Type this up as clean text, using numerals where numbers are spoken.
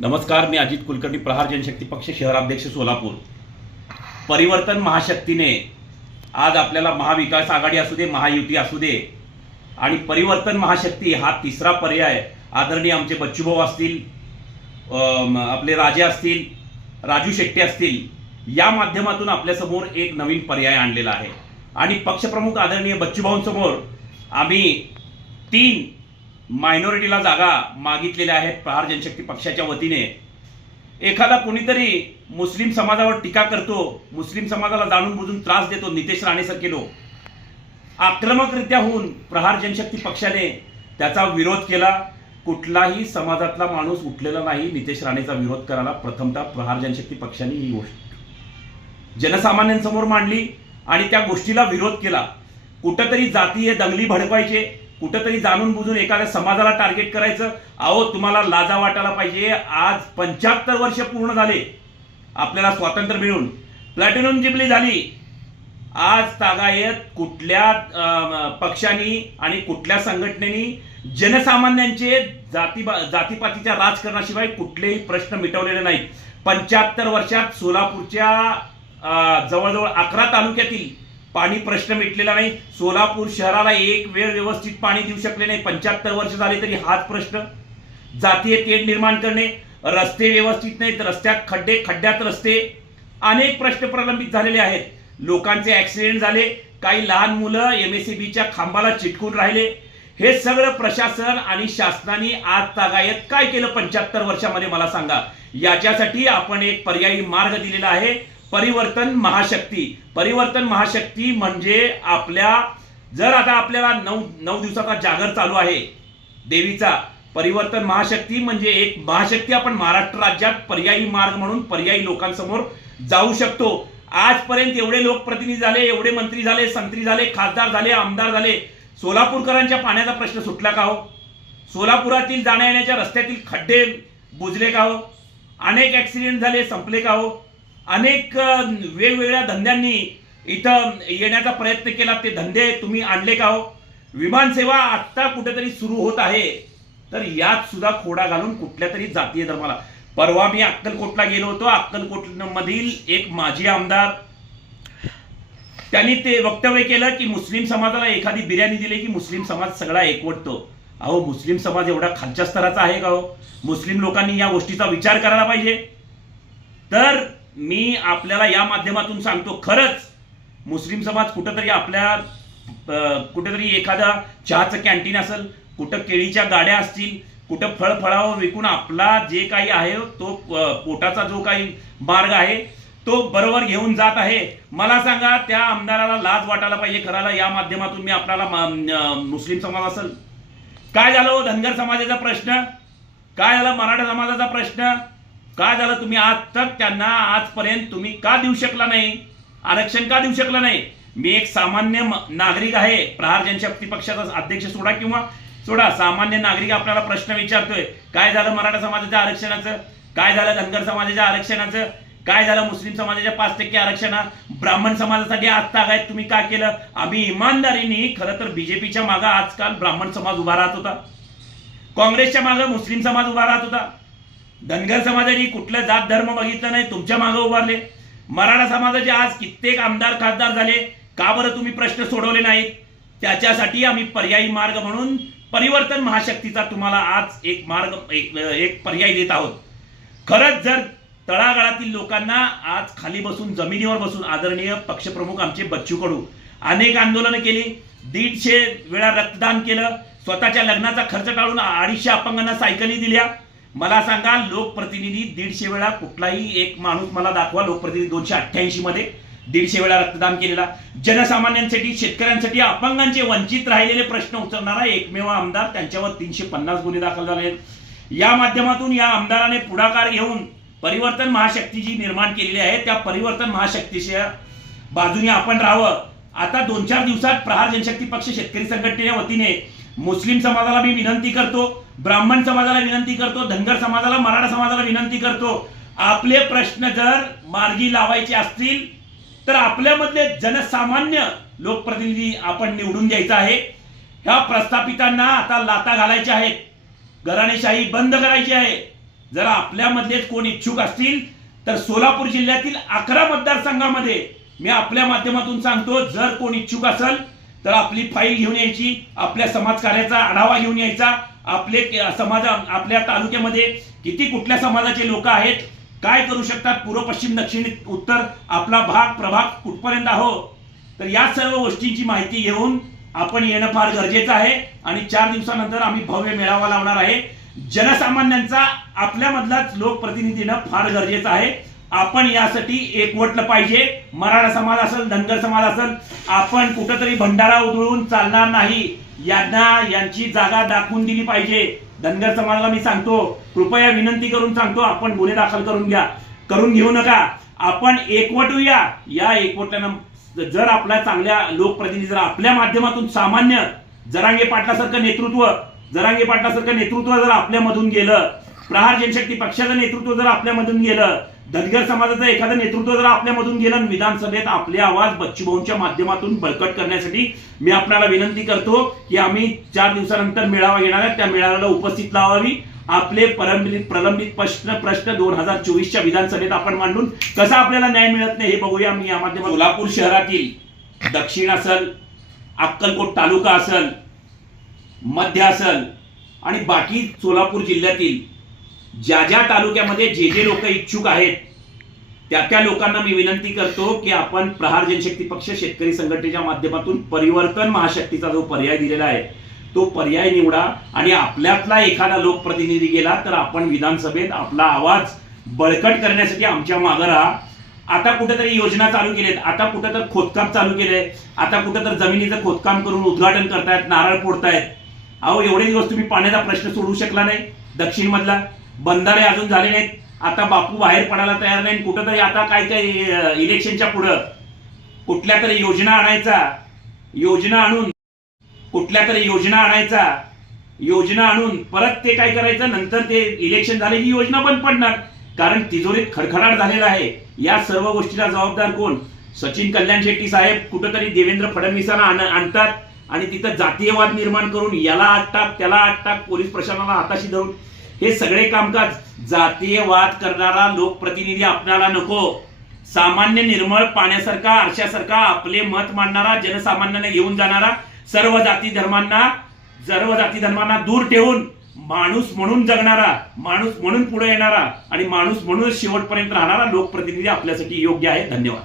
नमस्कार, मी अजित कुलकर्णी, प्रहार जनशक्ती पक्ष शहराध्यक्ष सोलापूर। परिवर्तन महाशक्तीने आज आपल्याला महाविकास आघाडी असू दे, महायुती असू दे आणि परिवर्तन महाशक्ती हा तिसरा पर्याय आदरणीय आमचे बच्चूभाऊ असतील, आपले राजे असतील, राजू शेट्टी असतील, या माध्यमातून आपल्यासमोर एक नवीन पर्याय आणलेला आहे। आणि पक्षप्रमुख आदरणीय बच्चूभाऊंसमोर आम्ही 3 मायनॉरिटीला जागा मागितलेल्या आहेत प्रहार जनशक्ती पक्षाच्या वतीने। एखादा कोणीतरी मुस्लिम समाजावर टीका करतो, मुस्लिम समाजाला जाणून बुजून त्रास देतो, नितेश राणेसारखे लोक आक्रमकरित्या होऊन प्रहार जनशक्ती पक्षाने त्याचा विरोध केला। कुठलाही समाजातला माणूस उठलेला नाही नितेश राणेचा विरोध करायला। प्रथमतः प्रहार जनशक्ती पक्षाने ही गोष्ट जनसामान्यांसमोर मांडली आणि त्या गोष्टीला विरोध केला। कुठेतरी जातीय दंगली भडकवायचे, कुठेतरी जाणून बुजून एखाद्या समाजाला टार्गेट करायचं। अहो, तुम्हाला लाजा वाटायला पाहिजे। आज 75 वर्ष पूर्ण झाले आपल्याला स्वातंत्र्य मिळून, प्लॅटिनम जुबली झाली। आज तागायत कुठल्या पक्षांनी आणि कुठल्या संघटनेनी जनसामान्यांचे जातीपातीच्या राजकारणाशिवाय कुठलेही प्रश्न मिटवलेले नाहीत। 75 वर्षात सोलापूरच्या जवळजवळ 11 तालुक्यातील पाणी प्रश्न मिटलेला नाही। सोलापूर शहराला एक वेळ व्यवस्थित पाणी देऊ शकले नाही। 75 वर्ष झाले तरी हाच प्रश्न। जातीय तेढ निर्माण करणे, रस्ते व्यवस्थित नाहीत, रस्त्यात खड्डे, खड्ड्यात रस्ते, अनेक प्रश्न प्रलंबित झालेले आहेत। लोकांचे ऍक्सिडेंट झाले, काही लहान मुलं एमएससीबीच्या खांबाला चिटकून राहिले। हे सगळं प्रशासन आणि शासनाने आज तागायत काय केलं 75 वर्षामध्ये मला सांगा। याच्यासाठी आपण एक पर्यायी मार्ग दिलेला आहे, परिवर्तन महाशक्ती। परिवर्तन महाशक्ती म्हणजे जर आता आपल्याला 9 दिवसाचा जागर चालू आहे देवीचा, परिवर्तन महाशक्ती म्हणजे एक महाशक्ती आपण महाराष्ट्र राज्यात पर्यायी मार्ग म्हणून पर्यायी लोकांसमोर जाऊ शकतो। आजपर्यंत एवढे लोकप्रतिनिधी झाले, एवढे मंत्री झाले, संत्री झाले, खासदार झाले, आमदार झाले, सोलापूरकरांच्या पाण्याचा प्रश्न सुटला का हो? सोलापुरातील जाण्या येण्याच्या रस्त्यातील खड्डे बुजले का हो? अनेक ऍक्सिडेंट झाले, संपले का हो? अनेक वेगवेगळ्या धंद्यांनी इथं येण्याचा प्रयत्न केला, ते धंदे तुम्ही आणले का हो? विमानसेवा आता कुठेतरी सुरू होत आहे, तर यात सुद्धा खोडा घालून कुठल्या तरी जातीय धर्माला। परवा मी अक्कलकोटला गेलो होतो। अक्कलकोट मधील एक माजी आमदार त्यांनी ते वक्तव्य केलं की मुस्लिम समाजाला एखादी बिर्याणी दिली की मुस्लिम समाज सगळा एकवटतो। अहो, मुस्लिम समाज एवढा खालच्या स्तराचा आहे का हो? मुस्लिम लोकांनी या गोष्टीचा विचार करायला पाहिजे। तर मी आपल्याला या माध्यमातून सांगतो, खरंच मुस्लिम समाज कुठेतरी एखादा चहाचं कॅन्टीन असेल, कुठं केळीच्या गाड्या असतील, कुठं फळफळावं विकून आपला जे काही आहे तो पोटाचा जो काही मार्ग आहे तो बरोबर घेऊन जात आहे। मला सांगा, त्या आमदाराला लाज वाटायला पाहिजे खराला। या माध्यमातून मी आपल्याला मुस्लिम समाज असेल, काय झालं हो धनगर समाजाचा प्रश्न, काय झालं मराठा समाजाचा प्रश्न, काय झालं? तुम्ही आज तक त्यांना आजपर्यंत तुम्ही का देऊ शकला नाही? आरक्षण का देऊ शकला नाही? मी एक सामान्य नागरिक आहे, प्रहार जनशक्ती पक्षाचा अध्यक्ष सोडा, सामान्य नागरिक आपल्याला प्रश्न विचारतोय, काय झालं मराठा समाजाच्या आरक्षणाचं, काय झालं धनगर समाजाच्या आरक्षणाचं, काय झालं मुस्लिम समाजाच्या 5% आरक्षण, ब्राह्मण समाजासाठी आज तागायत तुम्ही काय केलं? आम्ही इमानदारीने, खरं तर बीजेपीच्या मागे आजकाल ब्राह्मण समाज उभा राहत होता, काँग्रेसच्या मागे मुस्लिम समाज उभा राहत होता, धनगर समाजाने कुठलं जात धर्म बघितलं नाही, तुमच्या मागे उभारले। मराठा समाजाचे आज कित्येक आमदार खासदार झाले, का बरं तुम्ही प्रश्न सोडवले नाहीत? त्याच्यासाठी आम्ही पर्यायी मार्ग म्हणून परिवर्तन महाशक्तीचा तुम्हाला आज एक पर्याय देत आहोत। खरंच जर तळागाळातील लोकांना आज खाली बसून, जमिनीवर बसून, आदरणीय पक्षप्रमुख आमचे बच्चू कडू अनेक आंदोलनं केली, 150 वेळा रक्तदान केलं, स्वतःच्या लग्नाचा खर्च टाळून 250 अपंगांना सायकली दिल्या। मला सांगा, लोकप्रतिनिधी 150 वेळा, कुठलाही एक माणूस मला दाखवा लोकप्रतिनिधी 288 मध्ये 150 वेळा रक्तदान केलेला, जनसामान्यांसाठी, शेतकऱ्यांसाठी, अपंगांचे वंचित राहिलेले प्रश्न उचलणारा एकमेव आमदार, त्यांच्यावर 350 गुन्हे दाखल झाले। या माध्यमातून या आमदाराने पुढाकार घेऊन परिवर्तन महाशक्ती जी निर्माण केलेली आहे, त्या परिवर्तन महाशक्तीच्या बाजूने आपण राहावं। आता 2-4 दिवसात प्रहार जनशक्ती पक्ष शेतकरी संघटनेच्या वतीने मुस्लिम समाजाला मी विनंती करतो, ब्राह्मण समाजाला विनंती करतो, धनगर समाजाला, मराठा समाजाला विनंती करतो, आपले प्रश्न जर मार्गी लावायचे असतील तर आपल्यामधले जनसामान्य लोकप्रतिनिधी आपण निवडून द्यायचा आहे। ह्या प्रस्थापितांना आता लाता घालायच्या आहेत, घराणेशाही बंद करायची आहे। जर आपल्यामधलेच कोण इच्छुक असतील तर सोलापूर जिल्ह्यातील 11 मतदारसंघामध्ये मी आपल्या माध्यमातून सांगतो, जर कोण इच्छुक असेल तर आपली फाईल घेऊन यायची, आपल्या समाजकार्याचा आढावा घेऊन यायचा, आपले समाज आपल्या तालुक्यामध्ये किती कुठल्या समाजाचे लोक आहेत, काय करू शकतात, पूर्व पश्चिम दक्षिण उत्तर आपला भाग प्रभाग कुठपर्यंत आहो, तर या सर्व गोष्टींची माहिती घेऊन आपण येणं फार गरजेचं आहे. आणि 4 दिवसानंतर आम्ही भव्य मेळावा लावणार आहे. जनसामान्यांचा आपल्यामधलाच लोकप्रतिनिधीनं फार गरजेचं आहे. आपण यासाठी एकवटलं पाहिजे. मराठा समाज असेल, धनगर समाज असेल, आपण कुठंतरी भंडारा उधळून चालणार नाही. यांची जागा दाखवून दिली पाहिजे. धनगर समाजाला मी सांगतो, कृपया विनंती करून सांगतो, आपण गुन्हे दाखल करून घेऊ नका. आपण एकवटूया. या एकवटल्यानं जर आपल्या चांगल्या लोकप्रतिनिधी जर आपल्या माध्यमातून सामान्य जरांगे पाटलासारखं नेतृत्व जर आपल्यामधून गेलं, प्रहार जनशक्ती पक्षाचं नेतृत्व जर आपल्यामधून गेलं, धनगर समाजाचं एखादं नेतृत्व जर आपल्यामधून गेलं, विधानसभेत आपले आवाज बच्चूभाऊंच्या माध्यमातून बळकट करण्यासाठी मी आपल्याला विनंती करतो की आम्ही 4 दिवसानंतर मेळावा घेणार आहे. त्या मेळाव्याला उपस्थित लावावी. आपले प्रलंबित प्रश्न 2024च्या विधानसभेत आपण मांडून कसा आपल्याला न्याय मिळत नाही हे बघूया. मी या माध्यमातून सोलापूर शहरातील दक्षिण असेल, अक्कलकोट तालुका असेल, मध्य असेल आणि बाकी सोलापूर जिल्ह्यातील ज्या तालुक्यामध्ये जे लोक इच्छुक आहेत त्या लोकांना मी विनंती करतो की आपण प्रहार जनशक्ती पक्ष शेतकरी संघटनेच्या माध्यमातून परिवर्तन महाशक्तीचा जो पर्याय दिलेला आहे तो पर्याय निवडा. आणि आपल्यातला एखादा लोकप्रतिनिधी गेला तर आपण विधानसभेत आपला आवाज बळकट करण्यासाठी आमच्या मागे राहा. आता कुठेतरी योजना चालू केलेत, आता कुठं तर खोदकाम चालू केलंय, आता कुठं तर जमिनीचं खोदकाम करून उद्घाटन करतायत, नारळ फोडतायत. अहो, एवढे दिवस तुम्ही पाण्याचा प्रश्न सोडवू शकला नाही. दक्षिण मधला बंधारे अजून झाले नाहीत. आता बापू बाहेर पडायला तयार नाही. कुठंतरी आता काय इलेक्शनच्या पुढं कुठल्या तरी योजना आणून परत ते काय करायचं, नंतर ते इलेक्शन झाले ही योजना बंद पडणार. कारण तिजोरीत खडखडाट झालेला आहे. या सर्व गोष्टीला जबाबदार कोण? सचिन कल्याण शेट्टी साहेब कुठंतरी देवेंद्र फडणवीसांना आणतात आणि तिथं जातीयवाद निर्माण करून याला आटतात, त्याला आटतात, पोलीस प्रशासनाला हाताशी धरून हे सगळे कामकाज. जातीयवाद करणारा लोकप्रतिनिधी आपल्याला नको. सामान्य निर्मळ पाण्यासारखा आरशासारखा आपले मत मांडणारा, जनसामान्यांना घेऊन जाणारा, सर्व जाती धर्मांना दूर ठेवून माणूस म्हणून जगणारा, माणूस म्हणून पुढे येणारा आणि माणूस म्हणूनच शेवटपर्यंत राहणारा लोकप्रतिनिधी आपल्यासाठी योग्य आहे. धन्यवाद.